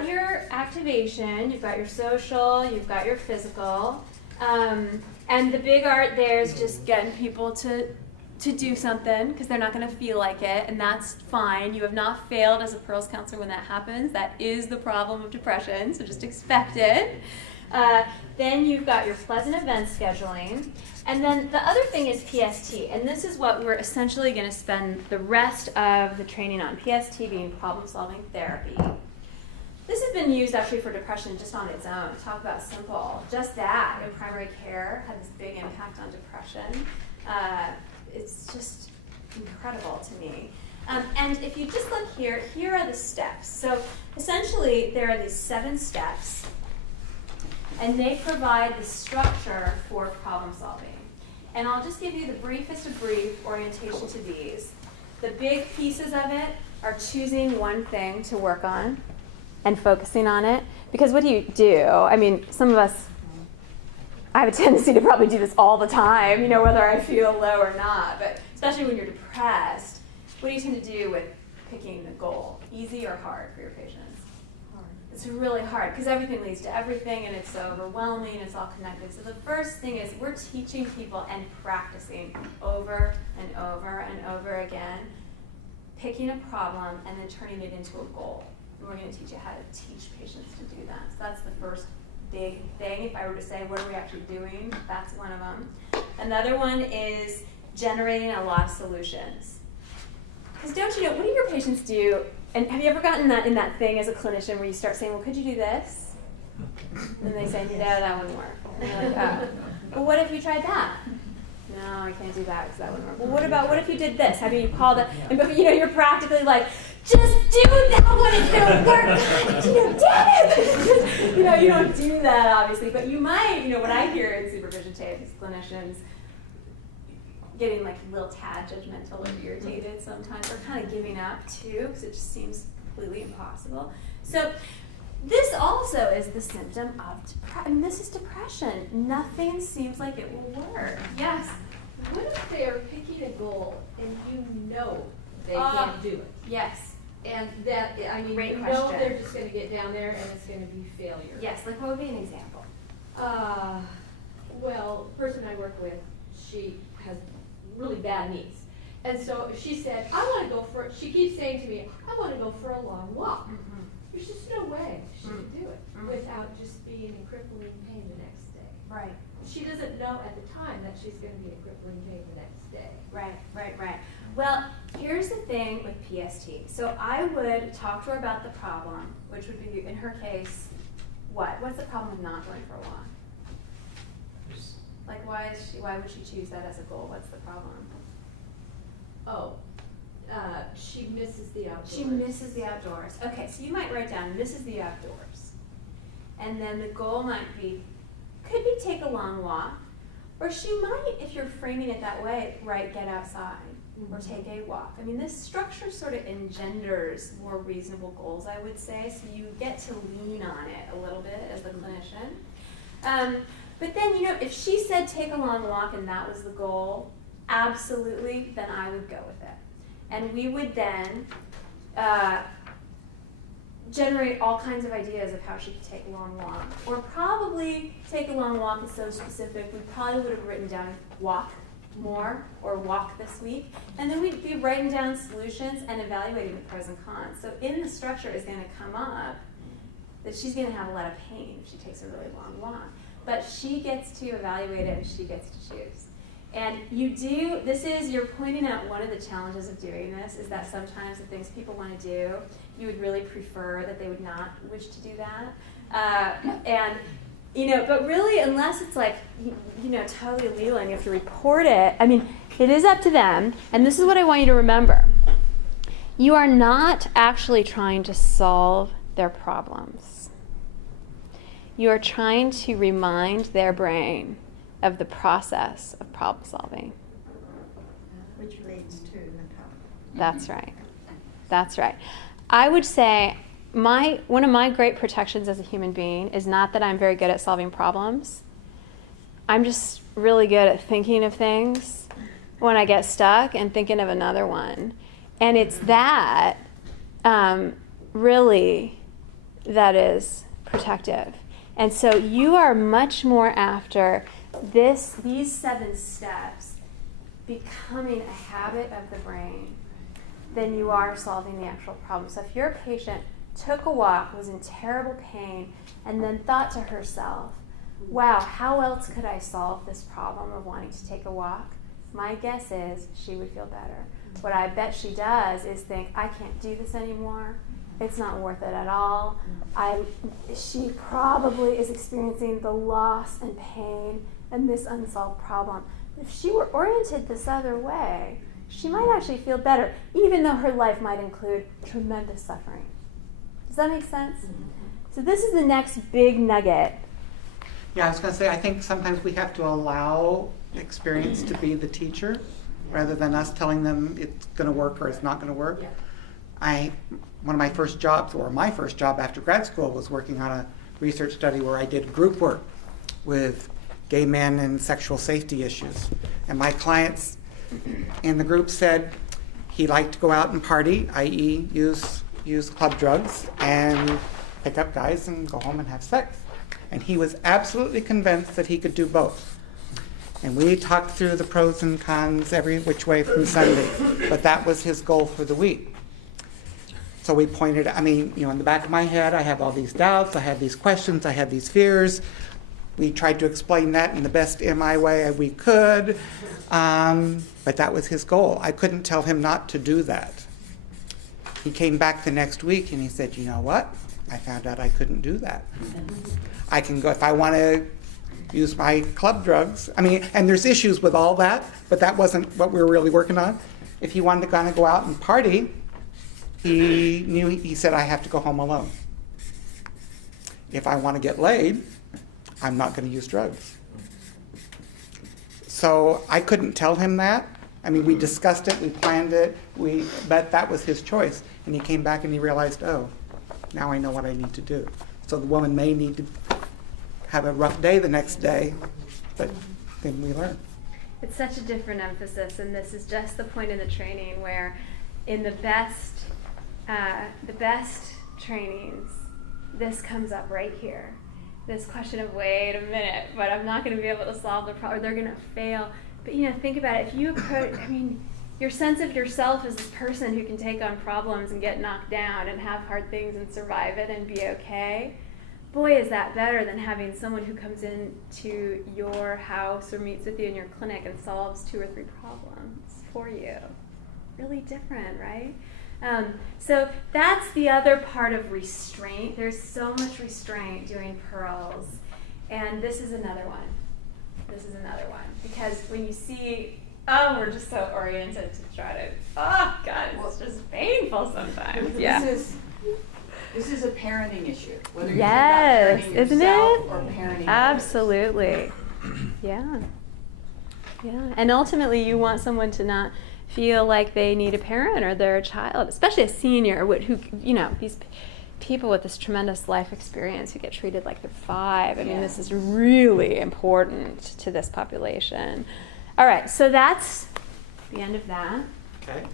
Your activation, you've got your social, you've got your physical, and the big art there is just getting people to do something because they're not going to feel like it, and that's fine. You have not failed as a Pearls counselor when that happens. That is the problem of depression, so just expect it. Then you've got your pleasant event scheduling, and then the other thing is PST, and this is what we're essentially going to spend the rest of the training on, PST being problem-solving therapy. This has been used actually for depression just on its own. Talk about simple. Just that in primary care had this big impact on depression. It's just incredible to me. And if you just look here, here are the steps. So essentially there are these 7 steps, and they provide the structure for problem solving. And I'll just give you the briefest of brief orientation to these. The big pieces of it are choosing one thing to work on and focusing on it. Because what do you do? I mean, some of us, I have a tendency to probably do this all the time, you know, whether I feel low or not. But especially when you're depressed, what do you tend to do with picking the goal? Easy or hard for your patients? Hard. It's really hard because everything leads to everything, and it's so overwhelming, it's all connected. So the first thing is we're teaching people and practicing over and over and over again, picking a problem and then turning it into a goal. And we're going to teach you how to teach patients to do that. So that's the first big thing. If I were to say, what are we actually doing? That's one of them. Another one is generating a lot of solutions. Because don't you know, what do your patients do? And have you ever gotten that in that thing as a clinician where you start saying, well, could you do this? And they say, no, that wouldn't work. And you're like, oh. Well, what if you tried that? No, I can't do that because that wouldn't work. Well, what if you did this? Have you called it? And you know, you're practically like, just do that one, it's gonna work. You know, damn it! You know, you don't do that obviously, but you might. You know, what I hear in supervision tapes, clinicians getting like a little tad judgmental or irritated sometimes, or kind of giving up too, because it just seems completely impossible. So this also is the symptom of depression. I mean, this is depression. Nothing seems like it will work. Yes? What if they're picking a goal and you know they can't do it? Yes. And that, I mean, Great you question. know they're just going to get down there and it's going to be failure. Yes, like what would be an example? Well, the person I work with, she has really bad knees. And so she said, I want to go for, she keeps saying to me, I want to go for a long walk. Mm-hmm. There's just no way she could do it without just being in crippling pain the next day. Right. She doesn't know at the time that she's going to be in crippling pain the next day. Right. Well, here's the thing with PST. So I would talk to her about the problem, which would be, in her case, what? What's the problem with not going for a walk? Like, why would she choose that as a goal? What's the problem? Oh, she misses the outdoors. She misses the outdoors. Okay, so you might write down, misses the outdoors. And then the goal might be, could be take a long walk. Or she might, if you're framing it that way, write get outside or take a walk. I mean, this structure sort of engenders more reasonable goals, I would say, so you get to lean on it a little bit as the clinician. But then, you know, if she said take a long walk and that was the goal, absolutely, then I would go with it. And we would then generate all kinds of ideas of how she could take a long walk. Or probably take a long walk is so specific, we probably would have written down walk more or walk this week. And then we'd be writing down solutions and evaluating the pros and cons. So in the structure is going to come up that she's going to have a lot of pain if she takes a really long walk. But she gets to evaluate it and she gets to choose. And you're pointing out one of the challenges of doing this is that sometimes the things people want to do, you would really prefer that they would not wish to do that. And, you know, but really, unless it's like, you know, totally illegal and you have to report it, I mean, it is up to them. And this is what I want you to remember. You are not actually trying to solve their problems. You are trying to remind their brain of the process of problem solving. Which leads to mentality. That's right. That's right. I would say one of my great protections as a human being is not that I'm very good at solving problems. I'm just really good at thinking of things when I get stuck and thinking of another one. And it's that really that is protective. And so you are much more after these 7 steps becoming a habit of the brain than you are solving the actual problem. So if your patient took a walk, was in terrible pain, and then thought to herself, wow, how else could I solve this problem of wanting to take a walk? My guess is she would feel better. What I bet she does is think, I can't do this anymore. It's not worth it at all. She probably is experiencing the loss and pain and this unsolved problem. If she were oriented this other way, she might actually feel better, even though her life might include tremendous suffering. Does that make sense? So this is the next big nugget. Yeah, I was going to say, I think sometimes we have to allow experience to be the teacher rather than us telling them it's going to work or it's not going to work. One of my first jobs, or my first job after grad school, was working on a research study where I did group work with gay men and sexual safety issues. And my clients in the group said he liked to go out and party, i.e. use club drugs, and pick up guys and go home and have sex. And he was absolutely convinced that he could do both. And we talked through the pros and cons every which way from Sunday, but that was his goal for the week. So we pointed, in the back of my head, I have all these doubts, I have these questions, I have these fears. We tried to explain that in the best MI way we could, but that was his goal. I couldn't tell him not to do that. He came back the next week and he said, you know what? I found out I couldn't do that. I can go, if I want to use my club drugs, and there's issues with all that, but that wasn't what we were really working on. If he wanted to kind of go out and party, he said, I have to go home alone. If I want to get laid, I'm not going to use drugs. So I couldn't tell him that. We discussed it, we planned it, but that was his choice. And he came back and he realized, oh, now I know what I need to do. So the woman may need to have a rough day the next day, but then we learn. It's such a different emphasis, and this is just the point in the training where in the best trainings, this comes up right here. This question of, wait a minute, but I'm not going to be able to solve the problem, or they're going to fail. But think about it. If you approach, your sense of yourself as this person who can take on problems and get knocked down and have hard things and survive it and be okay, boy, is that better than having someone who comes into your house or meets with you in your clinic and solves 2 or 3 problems for you. Really different, right? So that's the other part of restraint. There's so much restraint doing pearls. And this is another one. Because when you see, we're just so oriented to try to, God, it's just painful sometimes. Yeah. This is a parenting issue. Whether yes, you're parenting isn't yourself it? Or parenting Absolutely. Yeah. And ultimately, you want someone to not feel like they need a parent or they're a child, especially a senior who these people with this tremendous life experience who get treated like they're 5. This is really important to this population. All right, so that's the end of that. Okay.